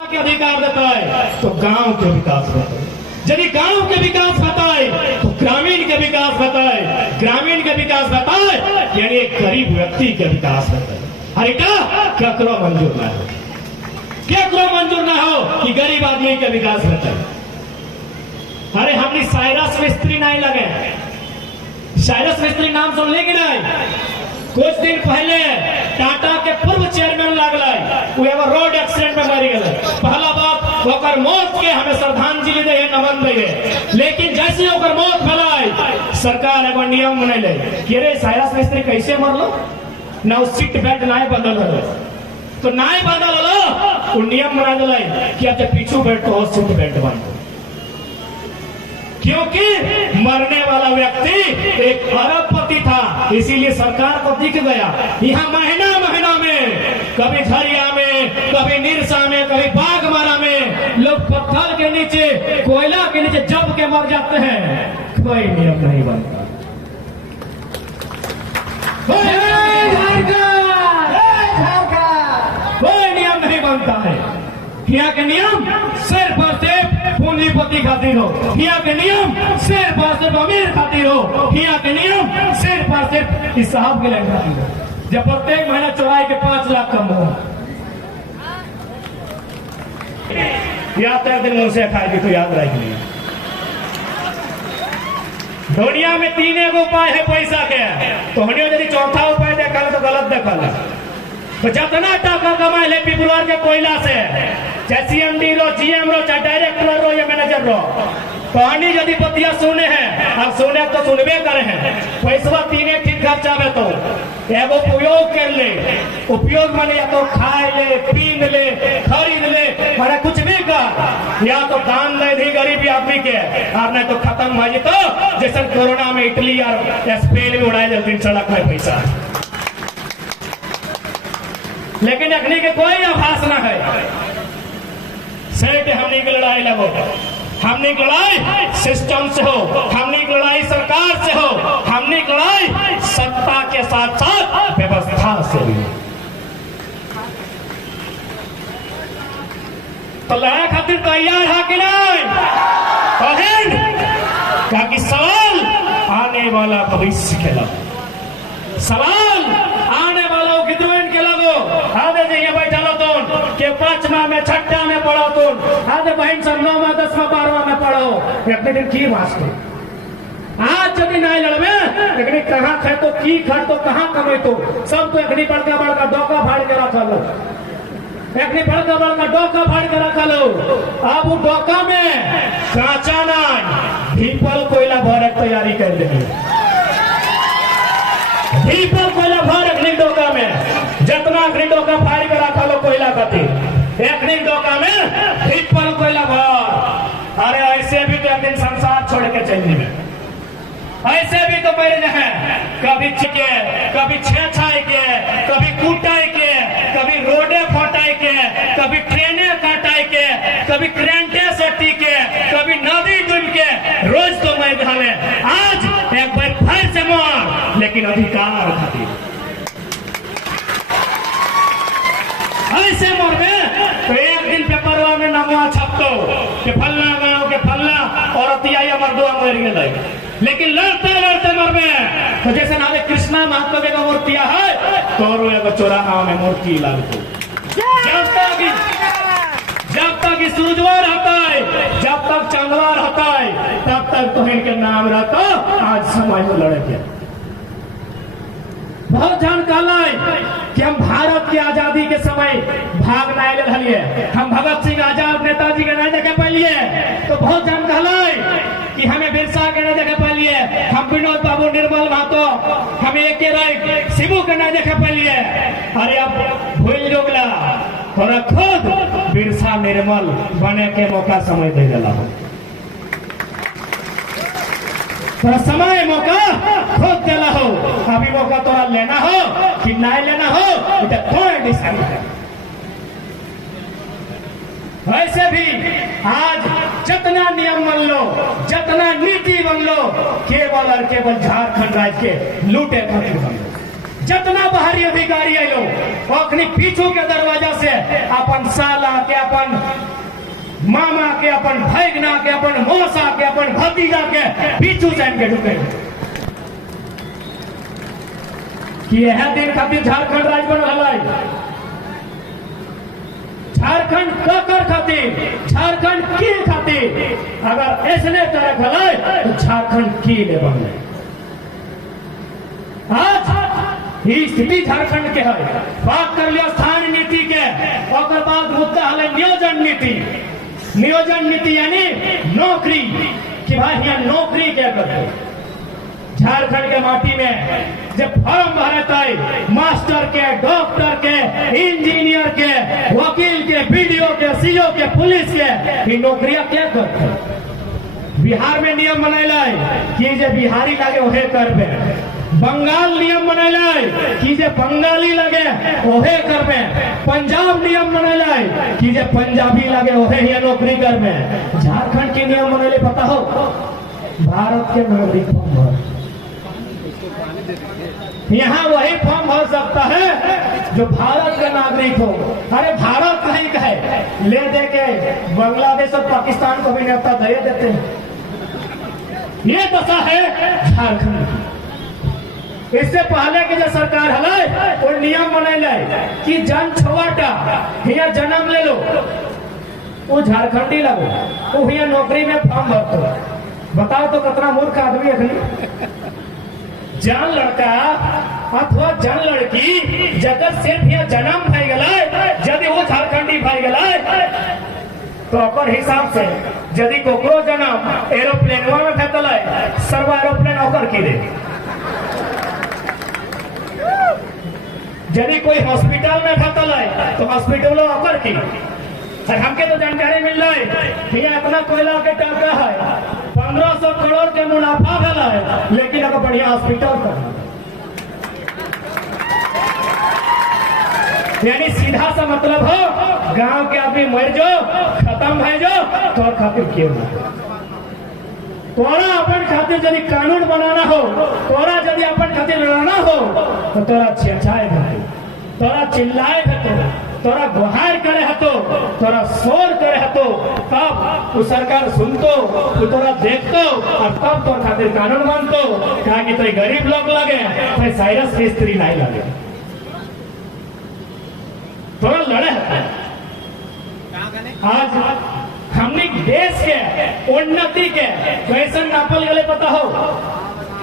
के अधिकार देता है तो गांव के विकास होता है। यदि गांव के विकास होता है तो ग्रामीण के विकास होता है, ग्रामीण के विकास होता है यानी एक गरीब व्यक्ति के विकास होता है। अरे क्या करो मंजूर ना हो, क्या करो मंजूर ना हो कि गरीब आदमी के विकास होता है। अरे हमने साइरस मिस्त्री नहीं लगे, साइरस मिस्त्री नाम सुन ले कि नहीं? कुछ दिन पहले टाटा के पूर्व चेयरमैन लागल रोड एक्सीडेंट में मर गए। पहला बात ओकर मौत के हमें श्रद्धांजलि दे नमन दे, लेकिन जैसे ओकर मौत भलाई सरकार एगो नियम बनैले कि रे साइरस मिस्त्री कैसे मरलो ना, उस सीट बेल्ट नहीं बदल तो नहीं बदल वो नियम बना दिला कि अब पीछू बेल्ट तो सीट बेल्ट बन, क्योंकि मरने वाला व्यक्ति एक अरबपति था, इसीलिए सरकार को दिख गया यहाँ महीना महीना में कभी झरिया में, कभी निरसा में, कभी बागमारा में लोग पत्थर के नीचे, कोयला के नीचे जब के मर जाते हैं। कोई नियम नहीं बनता, कोई नियम नहीं बनता है। यहाँ के नियम सिर्फ और सिर्फ पूंजीपति खातिर हो, यहाँ के नियम सिर्फ और सिर्फ अमीर खातिर हो, यहाँ के नियम सिर्फ और सिर्फ इस साहब के लिए खातिर हो जब प्रत्येक महीना चौराहे के 5 लाख कम हो। याद एक दिन मुंह से खाएगी तो याद रखेगी। दुनिया में 3 उपाय है पैसा के, तो हनियो यदि चौथा उपाय देखा तो गलत देखा। तो जितना टाका कमाए ले पिपलवार के कोयला से, चाहे सीएमडी रो, जीएम रो, चाहे डायरेक्टर रो या मैनेजर रो, कहानी यदि पतिया सुने हैं, अब सुने तो सुनबे करे हैं। पैसा 3 ठीक खर्चा में तो एगो उपयोग कर ले, उपयोग माने या तो खाए ले, पीन ले, खरीद ले, माने कुछ भी कर, या तो दान ले दी गरीबी आदमी के, और नहीं तो खत्म हो जी। तो जैसे कोरोना में इटली और स्पेन में उड़ाए जाते सड़क में पैसा, लेकिन अखनी के कोई आभास न है। सेठ हमने की लड़ाई लगो, हमने की लड़ाई सिस्टम से हो, हमने की लड़ाई सरकार से हो, हमने की लड़ाई सत्ता के साथ साथ व्यवस्था से भी। तो लड़ाई खातिर तैयार है कि नहीं? क्योंकि सवाल आने वाला भविष्य के लगो, सवाल आने वाला कितवें के लगो। आधे ये बैठा लो तो के 5वां में 6ठा में पढ़ो, तो आधे बहन सब 9वां 10वां 12वां में पढ़ो। अपने दिन की वास्ते आज यदि नहीं लड़वे, लेकिन कहाँ खे तो की खड़ तो कहाँ कमे तो सब तो एकनी बड़का बड़का डोका फाड़ के रखा लो, एकनी बड़का बड़का डोका फाड़ के रखा लो। अब वो डोका में कांचा नहीं पीपल कोयला भरे तैयारी कर लेंगे, पीपल कोयला भर अग्नि डोका में, जितना अग्नि डोका फाड़ के रखा लो कोयला खातिर, अग्नि डोका में पीपल कोयला भर। अरे ऐसे भी तो एक दिन संसार छोड़ के चलने में, ऐसे भी तो पहले है कभी चिके, कभी छेछाई के, कभी कूटाई के, कभी रोडे फटाई के, कभी ट्रेने काटाई के, कभी करेंटे सटी के, कभी नदी डूब के, रोज तो मैदान है। आज एक बार फिर से मार, लेकिन अधिकार खातिर ऐसे मर में तो एक दिन पेपरवा में नमवा छपतो कि फलना गांव के फलना औरतिया या मर्दवा मर गए, लेकिन लड़ते लड़ते मर में तो जैसे नाम कृष्णा महात्मा का मूर्तिया है तो एगो चौराहा में मूर्ति लागतो। जब तक सूरजवार होता है, जब तक चंदवार होता है, तब तक तो इनके नाम रहता। आज समय में लड़े थे बहुत जानकाला है कि हम भारत की आजादी के समय भाग नहीं रहिए, हम भगत सिंह आजाद नेताजी के नहीं देखे पाइलिए, तो बहुत जानकाला है कि हमें बिरसा के नहीं देखे पाइलिए, हम विनोद बाबू निर्मल महतो, हमें एक शिबू के नहीं देखे पाइलिए। अरे अब भूल जोगला और खुद बिरसा निर्मल बने के मौका समय दे दिला हो, तो समय मौका खुद देला हो। अभी मौका तोरा लेना हो कि नहीं लेना हो, तो थोड़ा डिसाइड है। वैसे भी आज जितना नियम बन लो, जितना नीति बन लो, केवल और केवल झारखंड राज्य के लूटे खातिर बन लो। जितना बाहरी अधिकारी है लोग अखनी पीछू के दरवाजा से अपन साला के, अपन मामा के, अपन भैगना के, अपन मौसा के, अपन भतीजा के पीछू जान के ढुके कि यह दिन खातिर झारखंड राज्य बन रहा है। झारखंड ककर खातिर, झारखंड के खातिर अगर ऐसने तरह भलाई तो झारखंड की ले बन आज ही स्थिति झारखंड के है। बात कर लिया स्थानीय नीति के, और बाद मुद्दा है नियोजन नीति। नियोजन नीति यानी नौकरी कि भाई यहाँ नौकरी क्या करते। झारखंड के माटी में जब फॉर्म भरता है मास्टर के, डॉक्टर के, इंजीनियर के, वकील के, बीडीओ के, सीओ के, पुलिस के, नौकरियां क्या करते। बिहार में नियम बनैला कि जे बिहारी लगे वहे करबे। बंगाल नियम बनैला कि जे बंगाली लगे वहे करबे। पंजाब नियम बनैला कि जे पंजाबी लगे वहे ही नौकरी करबे। झारखंड के नियम बनैले पता हो, भारत के नागरिक फॉर्म यहाँ वही फॉर्म भर सकता है जो भारत का नागरिक हो। अरे भारत कहीं का है, ले दे के बांग्लादेश और पाकिस्तान को भी न्योता दे देते हैं। ये दशा है झारखंड। इससे पहले की जो सरकार है वो नियम बनैले कि जन छुआटा यहाँ जन्म ले लो वो झारखंडी लगो, वो यहाँ नौकरी में फॉर्म भरते। बताओ तो कितना मूर्ख आदमी है। जन लड़का अथवा जन लड़की जगत सिर्फ यहाँ जन्म भय गला, यदि वो झारखंडी भय गला तो अपन हिसाब से यदि कोकरो जन्म एरोप्लेनवा में भेटल है, सर्व एरोप्लेन ओकर की दे। यदि कोई हॉस्पिटल में भेटल है तो हॉस्पिटल ओकर की। हमके तो जानकारी मिल रहा है कि इतना कोयला के टाका है, 1500 करोड़ के मुनाफा भला है, लेकिन अगर बढ़िया हॉस्पिटल कर, यानी सीधा सा मतलब हो गांव के आदमी मर जो खत्म है जो तो खातिर क्यों ना तोरा अपन खातिर यदि कानून बनाना हो, तोरा यदि अपन खातिर लड़ना हो तो तोरा छेछाए भाई, तोरा चिल्लाए है, तोरा गुहार करे हतो, तोरा शोर करे हतो, तब वो सरकार सुनतो, वो तोरा देखतो और तब तो खातिर कानून बनतो। कहा कि तो गरीब लोग लगे तो साइरस की स्त्री नहीं लगे, तोरा लड़े हतो। आज हमने देश के उन्नति के कैसे नापल गले पता हो।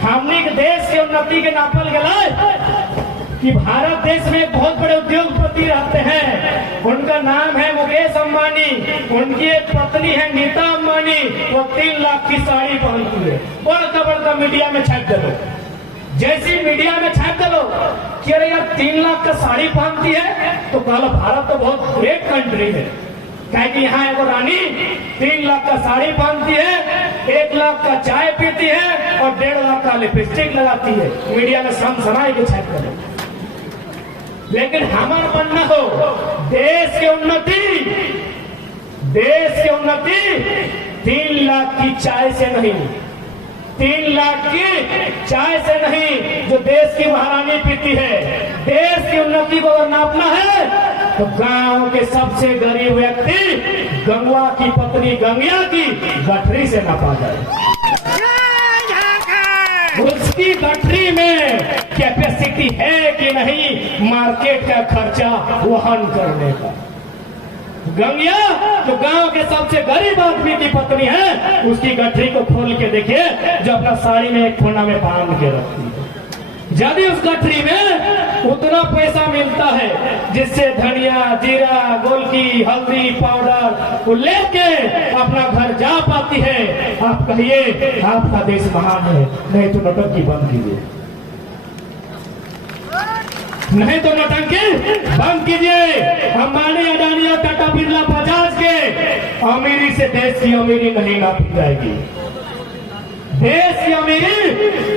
हमने देश के उन्नति के नापल गला कि भारत देश में बहुत बड़े उद्योगपति रहते हैं, उनका नाम है मुकेश अंबानी, उनकी एक पत्नी है नीता अंबानी, वो 3 लाख की साड़ी पहनती है। बड़का बड़का मीडिया में छाप दो, जैसी मीडिया में छाप दो कि अरे यार 3 लाख का साड़ी पहनती है तो कल भारत तो बहुत ग्रेट कंट्री है। कहे कि यहाँ एगो रानी 3 लाख का साड़ी पहनती है, 1 लाख का चाय पीती है और 1.5 लाख का लिपस्टिक लगाती है। मीडिया में सनसनाई के छाप दो। लेकिन हमारा बनना हो देश की उन्नति, देश की उन्नति 3 लाख की चाय से नहीं, 3 लाख की चाय से नहीं जो देश की महारानी पीती है। देश की उन्नति को अगर नापना है तो गांव के सबसे गरीब व्यक्ति गंगवा की पत्नी गंगिया की गठरी से नापा जाए। उसकी गठरी में कैपेसिटी है कि नहीं मार्केट का खर्चा वहन करने का। गंगिया जो गांव के सबसे गरीब आदमी की पत्नी है, उसकी गठरी को खोल के देखिए जो अपना साड़ी में एक कोना में बांध के रखती है। यदि उस गठरी में उतना पैसा मिलता है जिससे धनिया, जीरा, गोलकी, हल्दी पाउडर वो लेके अपना घर जा पाती है, आप कहिए आपका देश महान है। नहीं तो नौटंकी बंद कीजिए, नहीं तो नौटंकी बंद कीजिए। अंबानी, अडानी और टाटा बिरला बजाज के अमीरी से देश की अमीरी नहीं नापी जाएगी। देश की अमीरी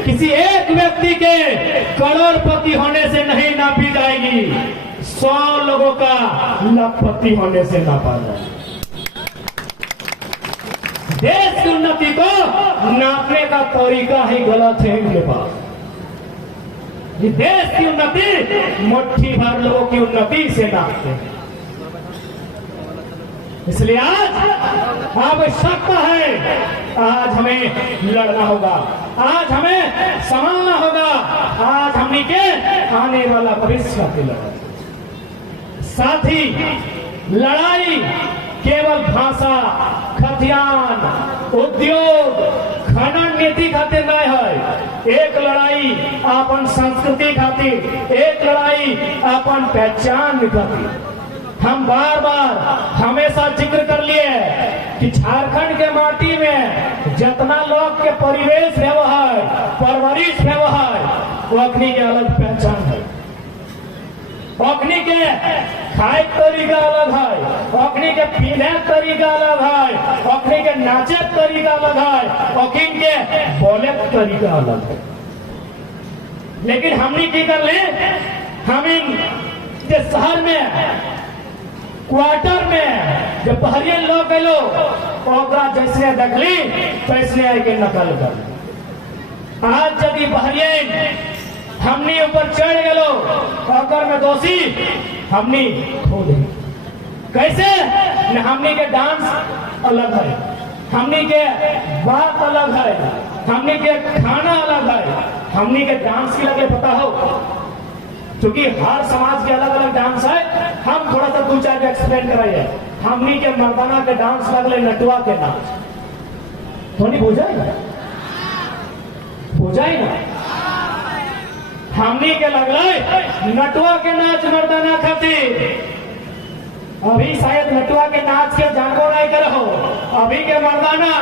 किसी एक व्यक्ति के करोड़पति होने से नहीं नापी जाएगी, 100 लोगों का लखपति होने से नापा जाएगा। देश की उन्नति को नापने का तरीका ही गलत है इनके पास। इस देश की उन्नति मुट्ठी भर लोगों की उन्नति से नापते हैं। इसलिए आज आवश्यकता है, आज हमें लड़ना होगा, आज हमें संभालना होगा, आज हमने के आने वाला भविष्य का लड़ाई। साथ ही लड़ाई केवल भाषा, खतियान, उद्योग, खनन नीति खातिर नहीं है। एक लड़ाई अपन संस्कृति खातिर, एक लड़ाई अपन पहचान खातिर। हम बार बार हमेशा जिक्र कर लिए कि झारखंड के माटी में जितना लोग के परिवेश व्यवहार, परवरिश व्यवहार, वखनी के अलग पहचान है, वखनी के खाए तरीका अलग है, वखनी के पीने तरीका अलग है, वखनी के नाचे तरीका अलग है, वखनी के बोले तरीका अलग है। लेकिन हमने की कर ले, हम इन के शहर में क्वार्टर में जब बहरिया लोग गए ओकरा जैसे देखली वैसे आके नकल कर। आज यदि बहरिया हमनी ऊपर चढ़ गए ओकर में दोषी हमनी खो दे। कैसे न हमनी के डांस अलग है, हमनी के बात अलग है, हमनी के खाना अलग है। हमनी के डांस की लगे पता हो, क्योंकि हर समाज के अलग अलग डांस है। हम थोड़ा सा दो चार एक्सप्लेन कराइए। हमनी के मर्दाना के डांस लगले नटुआ के नाच, थोड़ी हो जाएगा, हो जाएगा। हमनी के लगले नटुआ के नाच मर्दाना खातिर। अभी शायद नटुआ के नाच के जानबो नहीं करो। अभी के मर्दाना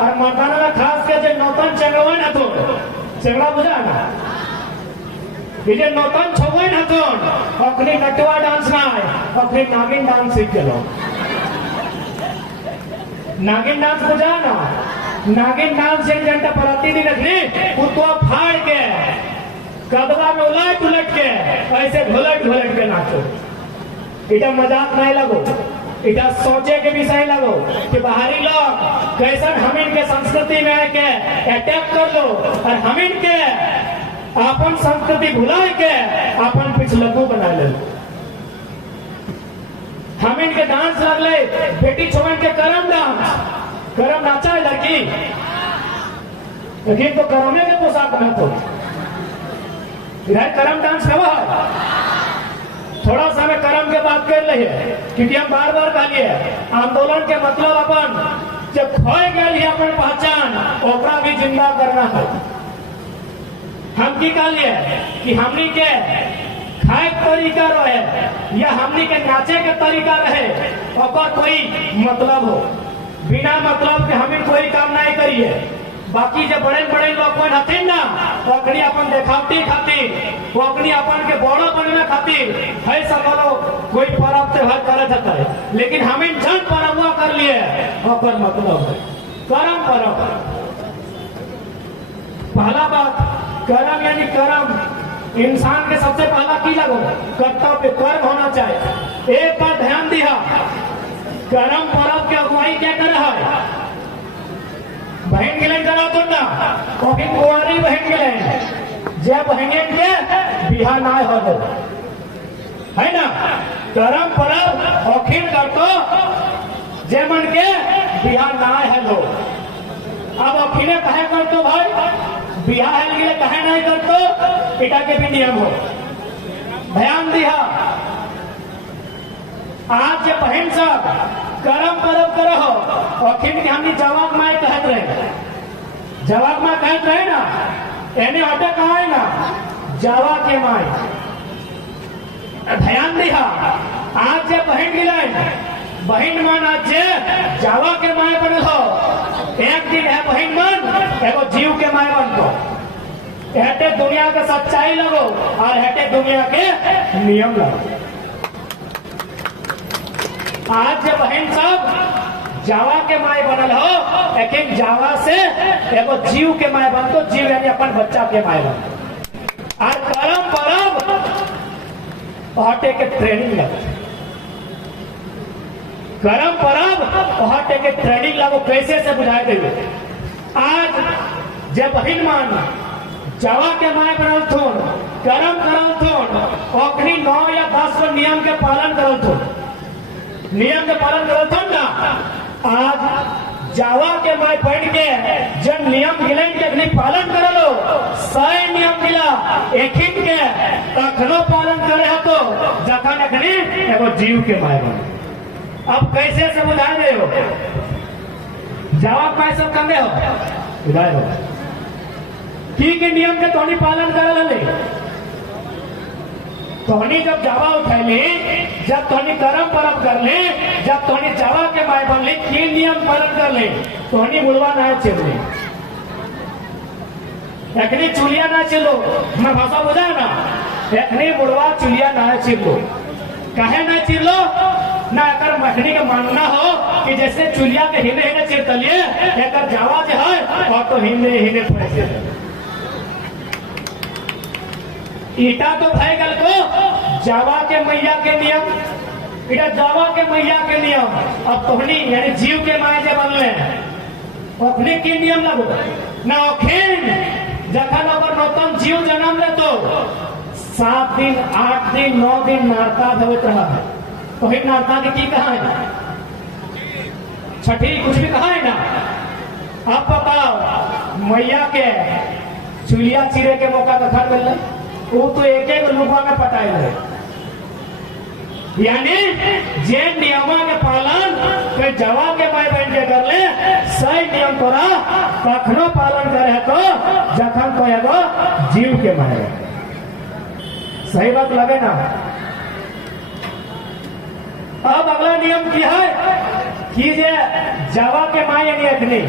और मर्दाना में खास के जो नौतन चंगड़ो है ना, तो चंगड़ा बुझा ना, ये नौतन छोड़े ना, तो अपनी नटुआ डांस ना है, अपनी नागिन डांस सीख लो। नागिन डांस बुझा ना, नागिन डांस एक घंटा प्रतिदिन रखनी, कुत्ता फाड़ के कदवा में उलट उलट के ऐसे घुलट घुलट के नाचो। इटा मजाक नहीं लगो, इटा सोचे के विषय लगो कि बाहरी लोग कैसन हम इनके संस्कृति में आके अटैक कर लो और हम इनके अपन संस्कृति भुला के अपन पिछलकू बना ले। हम इनके डांस लगले बेटी छोड़न के करम डांस, करम नाचा है लड़की, लेकिन तो करमे के पोशाक में तो इधर करम डांस कब है। थोड़ा सा मैं करम के बात कर रही है, क्योंकि हम बार बार कहलिए आंदोलन के मतलब अपन जब खोए गए अपन पहचान ओकरा भी जिंदा करना है। हम की कहलिए कि हमनी के खाए तरीका रहे या हमनी के नाचे के तरीका रहे, और कोई मतलब हो, बिना मतलब के हमें कोई काम नहीं करिए। बाकी जो बड़े बड़े लोग हथिन ना, वो अपनी अपन देखावटी खातिर, वो अपनी अपन के बड़ो बनने खातिर है सब लोग कोई पर्व त्योहार करे जाता है। लेकिन हमें जन पर्व कर लिए और मतलब है करम पर्व। पहला बात कर्म यानी कर्म इंसान के सबसे पहला की लगो कर्तव्य कर्म होना चाहिए। एक बार ध्यान दिया, कर्म पर्व की अगुवाई क्या कर रहा है? बहन गिलन करा तो ना, कभी कुंवारी बहन गिलन जब बहन के बिहा ना हो है ना। कर्म पर्व अखिल कर तो जे मन के बिहा ना है लो। अब अखिले कहे कर तो भाई बिहा है लिए कहे नहीं कर तो इटा के भी नियम हो। ध्यान दिया, आज ये बहन सब कर्म पर्व करो अखिल के हमने जवाब माए कहत रहे, जवाब माए कहत रहे ना, एने हटे कहा है ना जावा के माए। ध्यान दिया, आज ये बहन गिलन बहन मन आज जावा के माए बनल हो। एक दिन है बहन मन एगो जीव के माए बन को। हेटे दुनिया के सच्चाई लगो और हेटे दुनिया के नियम लगो। आज जब बहन सब जावा के माए बनल हो, लेकिन जावा से एगो जीव के माए बन तो जीव यानी अपन बच्चा के माए बन। और कर्म पर्व हटे के ट्रेनिंग लगो। कर्म पर्व हटे के ट्रेनिंग लगो कैसे से बुझाए देवे। आज जब बहन मान जावा के माए बनल थो कर्म करल थो ओखनी 9 या 10 को नियम के पालन करल थो, नियम के पालन करल थो ना। आज जावा के माय पढ़ के जब नियम गिलन के अपनी पालन करलो 100 नियम गिला एकिन के तखनो पालन करे तो जखन अखनी एगो जीव के माय बने। अब कैसे से बुझाए दे हो जावा पाए सब कंदे हो बुझाए हो की के नियम के तोनी पालन करल हले। तोनी जब जावा उठैली, जब तोनी कर्म परम कर ले, जब तोनी जावा के माय बन ले, की नियम पालन कर ले, तोनी बुलवा ना चलो, एखनी चुलिया ना चलो, मैं भाषा बुझा ना, एखनी बुढ़वा चुलिया ना चलो, कहे ना चिरलो ना अगर मखनी का मानना हो कि जैसे चुलिया के हिने हिने चिरतलिए अगर जावा जो है और तो हिने हिने पड़े ईटा तो भाई गल को जावा के मैया के नियम, इटा जावा के मैया के नियम। अब तोहनी यानी जीव के माए जे बनले ओखनी की नियम लगो ना ओखिन जखन अगर नूतन जीव जन्म ले तो 7 दिन 8 दिन 9 दिन नारता होते रहा है। तो ही नारता की कहा है छठी कुछ भी कहा है ना। अब बताओ मैया के चुलिया चिरे के मौका का घर मिल वो तो एक एक लुका में पटाए हुए, यानी जे नियमा के पालन कोई जवा के माय बहन के कर ले सही नियम तोरा कखनो पालन करे तो जखन को एगो जीव के मारे। सही बात लगे ना। अब अगला नियम क्या है कि जे जावा के माय यानी अग्नि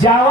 जावा